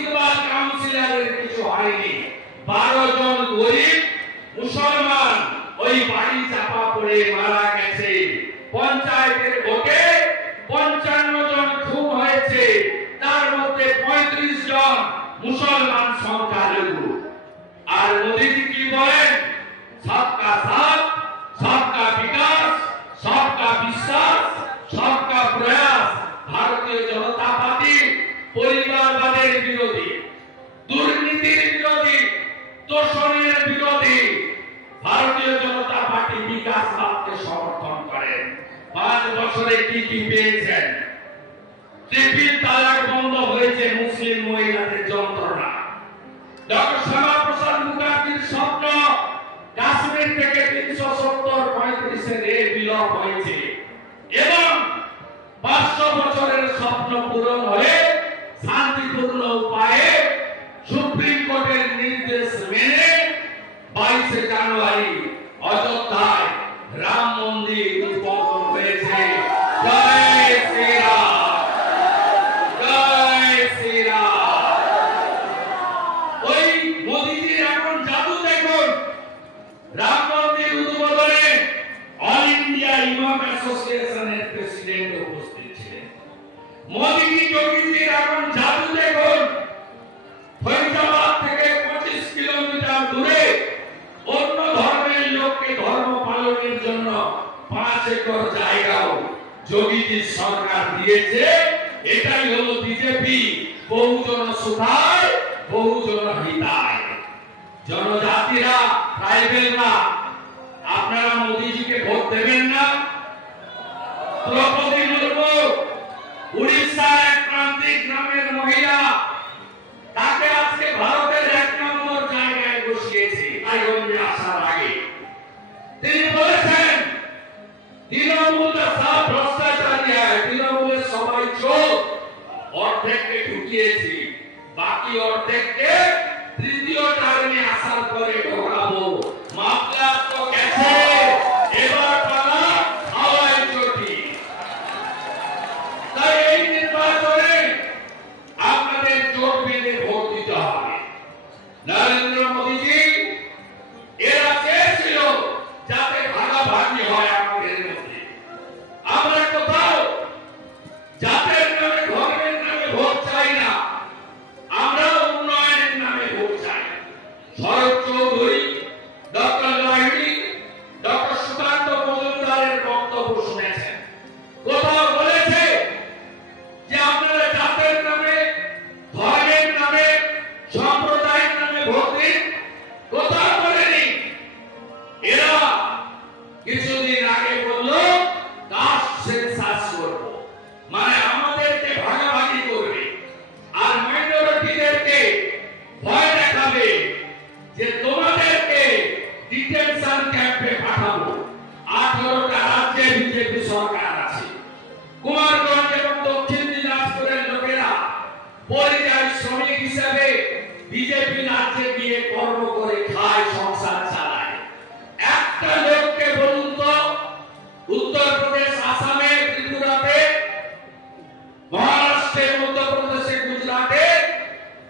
Silver কাউন্সিলরের কিছু হয়নি। 12 জন গরিব মুসলমান ওই বাড়ি চাপা পড়ে মারা গেছে। পঞ্চায়েতের ভোটে 55 জন খুন হয়েছে, তার মধ্যে 35 জন মুসলমান সংখ্যালঘু। আর মোদীজি কি বলেন? সবকা সাথ, সবকা বিকাশ, সবকা বিশ্বাস, সবকা প্রয়াস। ভারতীয় জনতা পার্টি পরিবারবাদের বিরোধী, দুর্নীতির বিরোধী, তোষণের বিরোধী। ভারতীয় জনতা পার্টি বিকাশবাদকে সমর্থন করেন। 5 বছরে কি কি পেয়েছেন? ট্রিপল তালাক বন্ধ হয়েছে, মুসলিম মহিলাদের যন্ত্রণা। ডক্টর শ্যামাপ্রসাদ মুখার্জির স্বপ্ন কাশ্মীর থেকে 370-35 এর বিলোপ হয়েছে এবং 500 বছরের স্বপ্ন পূরণ হয়ে শান্তিপূর্ণ উপায়ে সুপ্রিম কোর্টের নির্দেশ মেনে 22 জানুয়ারি অযোধ্যায় রাম মন্দির উদ্বোধন হয়েছে। জয় শ্রীরাম, জয় শ্রীরাম। ওই মোদীজির এখন জাদু দেখুন। রাম মন্দির উদ্বোধনে অল ইন্ডিয়া ইমাম অ্যাসোসিয়েশনের প্রেসিডেন্ট উপস্থিত ছিলেন। মোদীজি যোগীজির এখন জাদু দেখুন। ফরিদাবাদ থেকে 25 কিলোমিটার দূরে অন্য ধর্মের লোককে ধর্ম পালনের জন্য 5 একর জায়গাও যোগীজি সরকার দিয়েছে। এটাই হলো বিজেপি, বহুজন সুখায় বহুজন হিতায়। জনজাতিরা, ট্রাইবেলরা, আপনারা মোদীজিকে ভোট দেবেন না? দ্রৌপদী মুর্মু উড়িষ্যার এক প্রান্তিক গ্রামের মহিলা, তাকে আজকে ভারতের 1 নম্বর জায়গায় বসিয়েছে রায়গঞ্জে আসার আগে। তিনি বলেছেন তৃণমূল সব ভ্রষ্টাচারী, তৃণমূলের সবাই চোর, অর্ধেককে ঢুকিয়েছি, বাকি অর্ধেককে তৃতীয় টার্মে আসার পরে ঢোকাবো। মামলা তো গেছে, এবার পালা হাওয়ায় চটি। তাই এই নির্বাচনে আপনাদের জোট বেঁধে ভোট দিতে হবে। নরেন্দ্র মোদীজি এরা চেয়েছিল যাতে ভাগাভাগি হয় আমাদের মধ্যে। আমরা কোথাও জাতের নামে, ধর্মের নামে ভোট চাই না, আমরা উন্নয়নের নামে ভোট চাই। শরৎ চৌধুরী, ডক্টর লাহিড়ী, ডক্টর সুকান্ত মজুমদারের বক্তব্য শুনেছেন। কোথাও বলেছে যে আপনারা জাতের নামে, ধর্মের নামে, সম্প্রদায়ের নামে ভোট দিন, কোথাও বলেনি। এরা কিছুদিন আগে বলল কাস্ট সেন্সাস করব, মানে আমাদেরকে ভাগাভাগি করবে আর মাইনরিটিদেরকে ভয় দেখাবে যে তোমাদেরকে ডিটেনশন ক্যাম্পে পাঠাবো। 18টা রাজ্যে বিজেপি সরকার আছে। কুমারগঞ্জ এবং দক্ষিণ দিনাজপুরের লোকেরা পরিযায়ী শ্রমিক হিসেবে বিজেপি রাজ্যে গিয়ে কর্ম করে খায়, সংসার চালায়। একটা লোককে বলুন তো উত্তরপ্রদেশ, আসামে, ত্রিপুরাতে, মহারাষ্ট্রে, মধ্যপ্রদেশে, গুজরাটে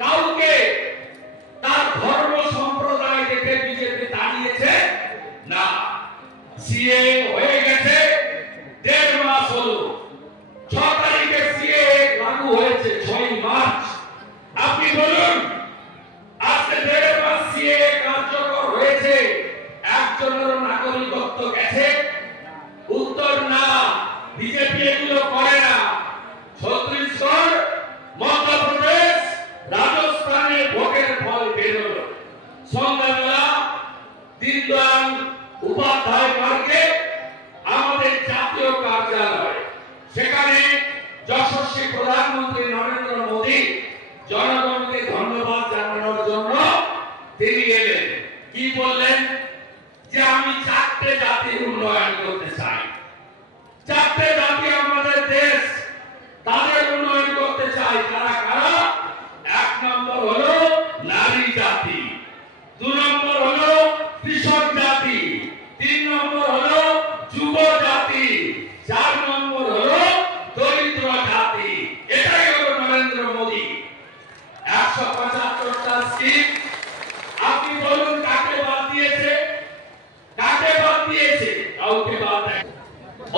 কাউকে তার ধর্ম সম্প্রদায় দেখে বিজেপি দাঁড়িয়েছে না। সিএ হয়ে গেছে, 1.5 মাস হলো। 6 তারিখে সিএ লাগু হয়েছে, 6 মার্চ। আপনি বলুন আজকে 1.5 মাস সিএ কার্যকর হয়েছে, একজনেরও নাগরিকত্ব গেছে? উত্তর না, বিজেপি এগুলো করে না। ছত্তিশগড়, মধ্যপ্রদেশ, রাজস্থানে ভোটের ফল বেরোলো। সন্ধ্যাবেলা দীনদয়াল উপাধ্যায় মার্গে আমাদের জাতীয় কার্যালয়, সেখানে যশস্বী প্রধানমন্ত্রী নরেন্দ্র মোদী জনগণকে ধন্যবাদ জানানোর জন্য তিনি এলেন। কি বললেন? যে আমি 4টে জাতির উন্নয়ন করতে চাই। 4টে জাতি আমাদের দেশ, তাদের উন্নয়ন করতে চাই। কারা কারা? 1 নম্বর হলো নারী জাতি, 2 নম্বর হলো কৃষক জাতি, 3 নম্বর হলো যুব জাতি, 4 নম্বর হলো দরিদ্র জাতি। এটাই হলো নরেন্দ্র মোদী। 175টা স্কিম, আপনি বলুন কাকে বাদ দিয়েছে? কাকে বাদ দিয়েছে? কাউকে বাদ দেয়।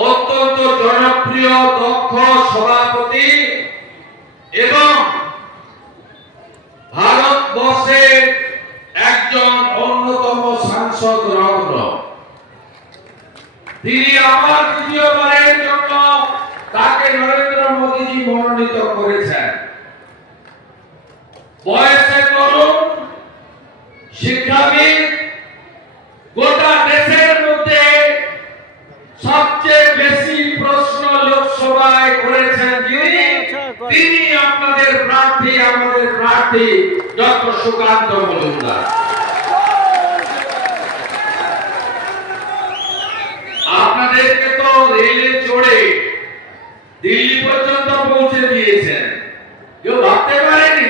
অত্যন্ত জনপ্রিয় দক্ষ সভাপতি এবং ভারতবর্ষের একজন অন্যতম সাংসদ রত্ন, তিনি আবার দ্বিতীয়বারের জন্য তাকে নরেন্দ্র মোদীজি মনোনীত করেছেন। বয়সে তরুণ, শিক্ষাবিদ, গোটা দেশের মধ্যে সবচেয়ে বেশি প্রশ্ন লোকসভায় করেছেন তিনি আপনাদের প্রার্থী, আমাদের প্রার্থী ডক্টর সুকান্ত মজুমদার। আপনাদেরকে তো রেলে চড়ে দিল্লি পর্যন্ত পৌঁছে দিয়েছেন, কেউ ভাবতে পারেনি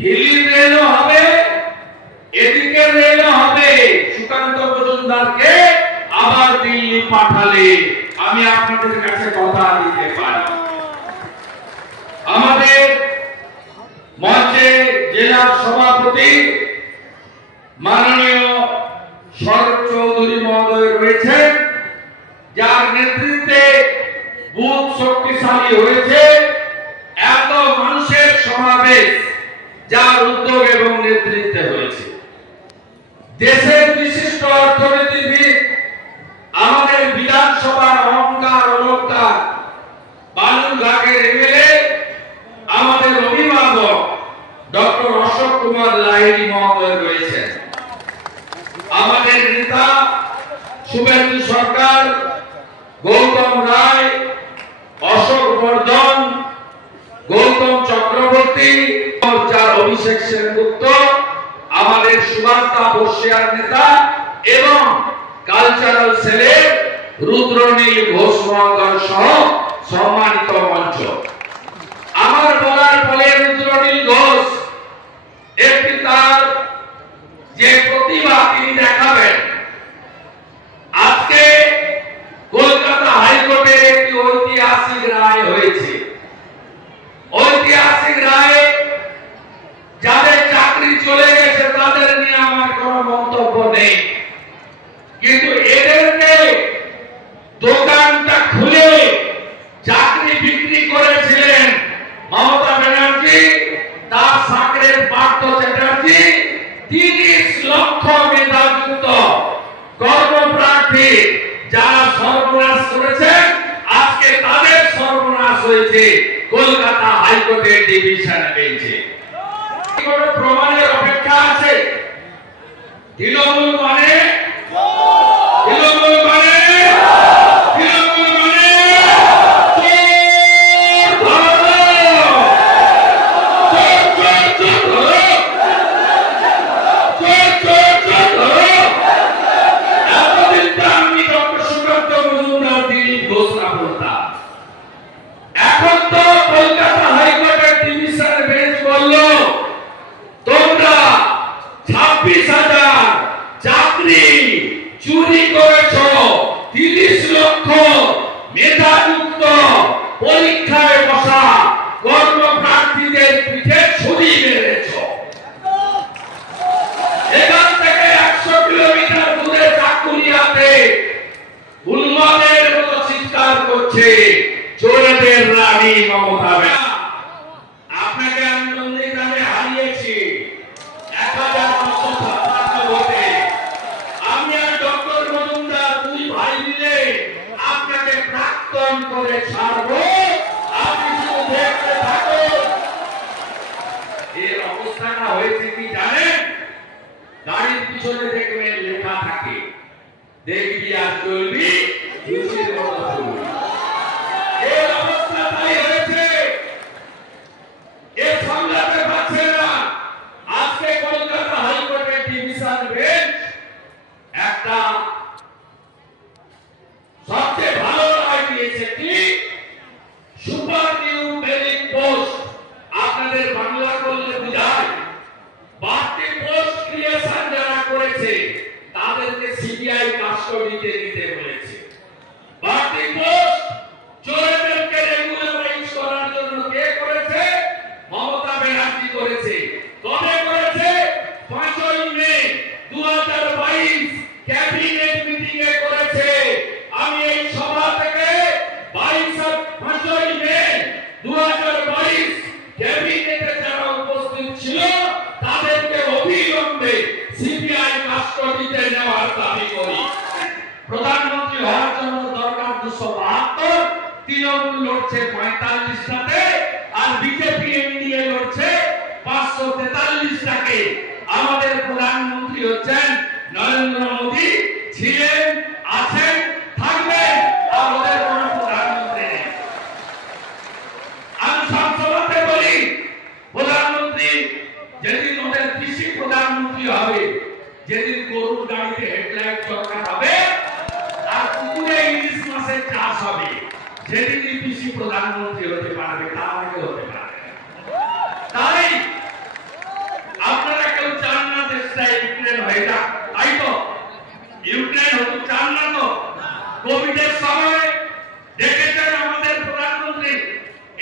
হিলি রেলও হবে, এদিকে রেলও হবে। সুকান্ত মজুমদারকে আবার দিল্লি পাঠালে আমি আপনাদের কাছে কথা দিতে পারি। আমাদের মঞ্চে জেলা সভাপতি মাননীয় শরৎ চৌধুরী মহোদয় রয়েছেন, যার নেতৃত্বে বুথ শক্তিশালী হয়েছে। এত মানুষের সমাবেশ যার উদ্যোগ এবং নেতৃত্বে হয়েছে। দেশের বিশিষ্ট অর্থনীতিবিদ, আমাদের বিধানসভার অহংকার অলঙ্কার, বালুরঘাটের এমএলএ, আমাদের অভিভাবক ডক্টর অশোক কুমার লাহিড়ী মহোদয় রয়েছেন। আমাদের নেতা শুভেন্দু সরকার, গৌতম রায়, অশোক বর্ধন, গৌতম চক্রবর্তী, যার অভিষেক সেনগুপ্ত, আমাদের সুভাষদা বর্ষিয়ার নেতা এবং কালচারাল সেলের রুদ্রনীল ঘোষ মহোদয় সহ সম্মানিত মঞ্চ। আমার বলার ফলে রুদ্রনীল ঘোষ একটি তার যে প্রতিভা তিনি দেখাবেন। আজকে কলকাতা হাইকোর্টের একটি ঐতিহাসিক রায় হয়েছে। ঐতিহাসিক রায়, যাদের চাকরি চলে গেছে তাদের নিয়ে আমার কোনো মন্তব্য নেই, কিন্তু এদেরকে দোকানটা খুলে চাকরি বিক্রি করেছিলেন মমতা ব্যানার্জি, তার সাকরের পার্থ চ্যাটার্জি। 30 লক্ষ মেধাযুক্ত কর্মপ্রার্থী যারা সর্বনাশ করেছেন, আজকে তাদের সর্বনাশ হয়েছে কলকাতা হাইকোর্টের ডিভিশন বেঞ্চে। কোনো প্রমাণের অপেক্ষা আছে? তৃণমূল মানে এখন তো কলকাতা হাইকোর্টের ডিভিশন বেঞ্চ বলল তোমরা 26,000 চাকরি চুরি করেছ, 30 লক্ষ মেধাযুক্ত পরীক্ষায় বসা কর্মপ্রার্থীদের পিঠে ছুরি মেরেছ। এখান থেকে 100 কিলোমিটার দূরে চাকুরিয়াতে উন্মাদের মতো চিৎকার করছে চোরেদের রানী মমতা ব্যানার্জি। আপনাকে আমি নন্দীগ্রামে হারিয়েছি 1957 ভোটে। আমি আর ডক্টর মজুমদার দুই ভাই মিলে আপনাকে প্রাক্তন করে ছাড়বো, আপনি শুধু দেখতে থাকুন। এর অবস্থাটা হয়েছে কি জানেন? গাড়ির পিছনে দেখবেন লেখা থাকে, দেখবি আর চলবি, খুশির মতো চলবি। এর অবস্থা তাই হয়েছে। এর সামলাতে পারছে না। আজকে কলকাতা হাইকোর্টের ডিভিশন বেঞ্চ একটা সবচেয়ে ভালো রায় দিয়েছে কি, সুপার নিউমেরিক পোস্ট, আপনাদের বাংলা করলে বুঝায়, বাড়তি পোস্ট ক্রিয়েশন যারা করেছে তাদেরকে সিবিআই কাস্টডিতে নিতে বলেছে। বাড়তি পোস্ট চোরেদেরকে রেগুলারাইজ দাবি করি। প্রধানমন্ত্রী হওয়ার জন্য দরকার 272, তৃণমূল লড়ছে 45টাতে, আর বিজেপি এনডিএ লড়ছে 543টাকে। আমাদের প্রধানমন্ত্রী হচ্ছেন নরেন্দ্র মোদী, ছিলেন, আছেন, থাকবেন, আর ওদের কোনো প্রধানমন্ত্রী নেই। আমি সবসময় বলি, প্রধানমন্ত্রী যেদিন ওদের কৃষি প্রধানমন্ত্রী হবে, যেদিন গরুর গাড়িতে হেডলাইট দরকার হবে আর পুকুরে ইলিশ মাছের চাষ হবে, সেদিন কৃষি প্রধানমন্ত্রী হতে পারবে, তার আগে হতে পারবে। তাই আপনারা কেউ চান না দেশটা ইউক্রেন হয়ে যাক, তাই তো? ইউক্রেন হতে চান না তো? কোভিডের সময় দেখেছেন আমাদের প্রধানমন্ত্রী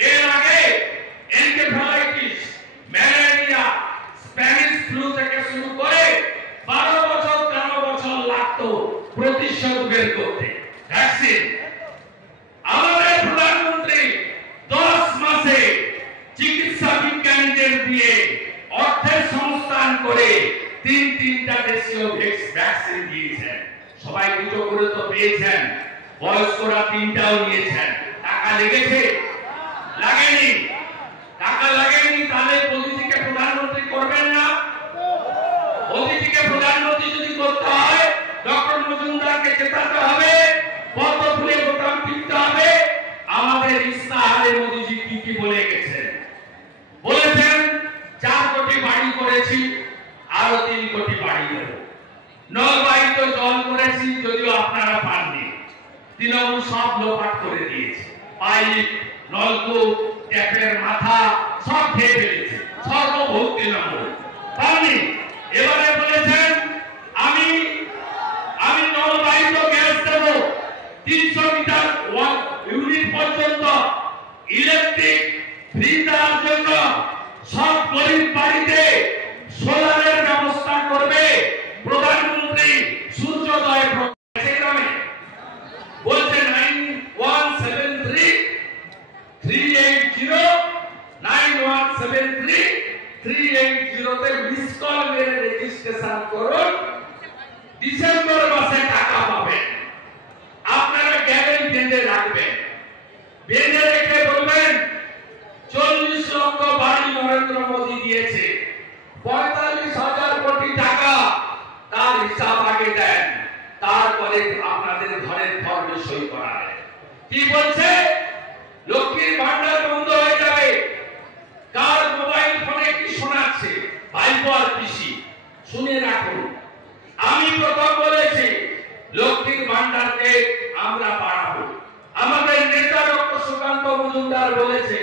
এর আগে এনকেফালাইটিস, ম্যালেরিয়া, স্প্যানিশ ফ্লু থেকে শুরু করে 12 বছর 13 বছর লাগতো প্রতিশোধ বের করতে, ভ্যাকসিন। আমাদের প্রধানমন্ত্রী 10 মাসে চিকিৎসা বিজ্ঞানীদের দিয়ে অর্থের সংস্থান করে 3টা দেশীয় ভ্যাকসিন দিয়েছেন। সবাই দুটো করে তো পেয়েছেন, বয়স্করা 3টাও নিয়েছেন। টাকা লেগেছে? লাগেনি। টাকা লাগেনি, তাহলে মোদীজিকে প্রধানমন্ত্রী করবেন না? মোদীজিকে প্রধানমন্ত্রী যদি করতে হয়, ডক্টর মজুমদারকে জেতাতে হবে, পদ্ম ফুলে বোতাম টিপতে হবে। আমাদের ইস্তাহারে মোদীজি কি কি বলে গেছেন? বলেছেন 4 কোটি বাড়ি করেছি, আরো 3 কোটি বাড়ি দেব। নলবাহিত জল করেছি, যদিও আপনারা পাননি, তৃণমূল সব লোপাট করে দিয়েছে। পাইপ, নলকূপ, ট্যাপের মাথা সব খেয়ে ফেলেছে, সর্বভৌম তৃণমূল পাননি। এবারে বলেছেন আমি নলবাহিত গ্যাস দেব, 300 মিটার ইউনিট পর্যন্ত ইলেকট্রিক ফ্রি দেওয়ার জন্য সব গরিব বাড়িতে সোলারের ব্যবস্থা করবে প্রধানমন্ত্রী। সূর্যোদয় বলছে 9173-380-9173-380 মিস কল মেরে রেজিস্ট্রেশন করুন, ডিসেম্বর মাসে টাকা পাবেন। আপনারা গ্যারেন্টি বেঁধে রাখবেন, বেঁধে রেখে বলবেন 40 লক্ষ বাড়ি নরেন্দ্র মোদী দিয়েছে, 45,000 কোটি টাকা, তার হিসাব আগে দেন, তারপরে আপনাদের ঘরের ফর্মে সই করাবেন। কি বলছে? লক্ষ্মীর ভান্ডার বন্ধ হয়ে যাবে। কার মোবাইল ফোনে কি শোনাচ্ছে? ভাইপো আর পিসি, শুনে রাখুন। আমি প্রথম বলেছি লক্ষ্মীর ভান্ডারকে আমরা বাড়াবো। আমাদের নেতা ডক্টর সুকান্ত মজুমদার বলেছে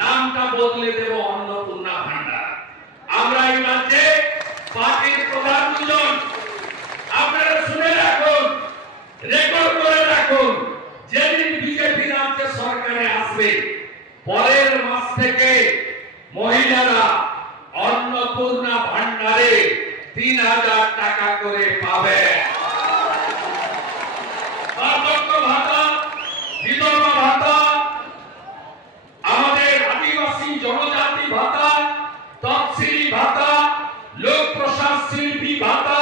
নামটা বদলে দেব অন্নপূর্ণা ভান্ডার। আমরা এই রাজ্যে পার্টির প্রধান দুজন, আপনারা শুনে রাখুন, রেকর্ড করে রাখুন, যেদিন বিজেপি রাজ্যে সরকারে আসবে পরের মাস থেকে মহিলারা অন্নপূর্ণা ভান্ডারে 3,000 টাকা করে পাবে। বার্ধক্য ভাতা, বিধবা ভাতা, আমাদের আদিবাসী জনজাতি ভাতা, তফসিলি ভাতা, লোক প্রশাসন শিল্পী ভাতা,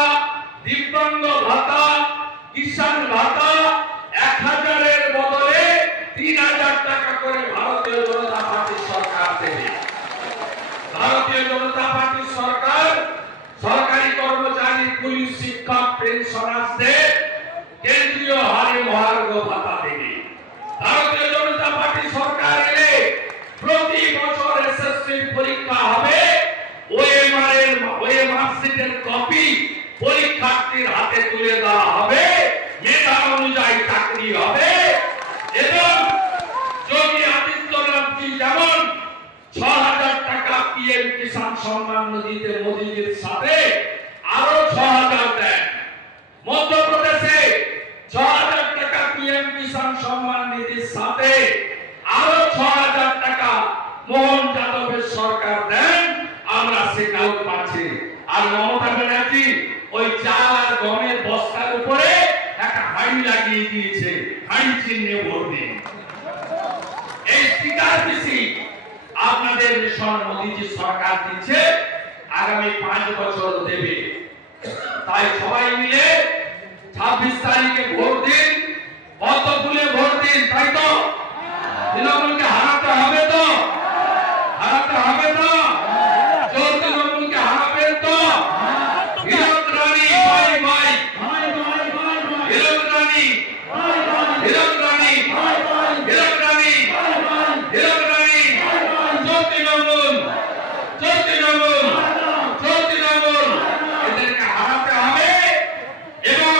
দিব্যাঙ্গ ভাতা, কিষাণ ভাতা 1,000-এর বদলে 3,000 টাকা করে ভারতীয় জনতা পার্টি সরকার দেবে। ভারতীয় জনতা পার্টি সরকার সরকারি কর্মচারী, পুলিশ, শিক্ষক, পেনশনারদের কেন্দ্রীয় হারে মহার্ঘ ভাতা দেবে। ভারতীয় জনতা পার্টি সরকার এলে প্রতি বছর এসএসসি পরীক্ষা হবে, ওএমআর মার্কশিটের কপি পরীক্ষার্থীর হাতে তুলে দেওয়া হবে, মেধা অনুযায়ী চাকরি হবে। এবং যোগী আদিত্যনাথজি যেমন 6,000 টাকা পিএম কিষাণ সম্মান নিধিতে মোদীজির সাথে আরো 6,000 দেন। মধ্যপ্রদেশে 6,000 টাকা পিএম কিষাণ সম্মান নিধির সাথে আরো 6,000 টাকা মোহন যাদবের সরকার দেন। আমরা সেটাও পাচ্ছি। আর মমতা ব্যানার্জি ওই চাল আর গমের বস্তার উপরে একটা হাঁড়ি লাগিয়ে দিয়েছে, হাঁড়ি চিহ্নে ভোট দিন। এই স্পিকার পিসি আপনাদের মিশন মোদীজি সরকার দিচ্ছে, আগামী 5 বছর দেবে। তাই সবাই মিলে 26 তারিখে ভোট দিন, অত ফুলে ভোট দিন, তাই তো? তৃণমূলকে হারাতে হবে তো? হারাতে হবে তো? চোর তৃণমূলকে হারাবেন তো? হিরক রানী ভাই ভাই, হিরক রানী, হিরক রানী, হিরক রানী, হিরক রানী, চোর তৃণমূল, চোর তৃণমূল, চোর তৃণমূল, এদেরকে হারাতে হবে। এবং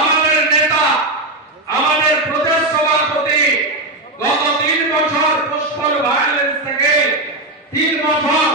আমাদের নেতা, আমাদের প্রদেশ সভাপতি গত 3 বছর পোস্টাল ভায়োলেন্স থেকে 3 বছর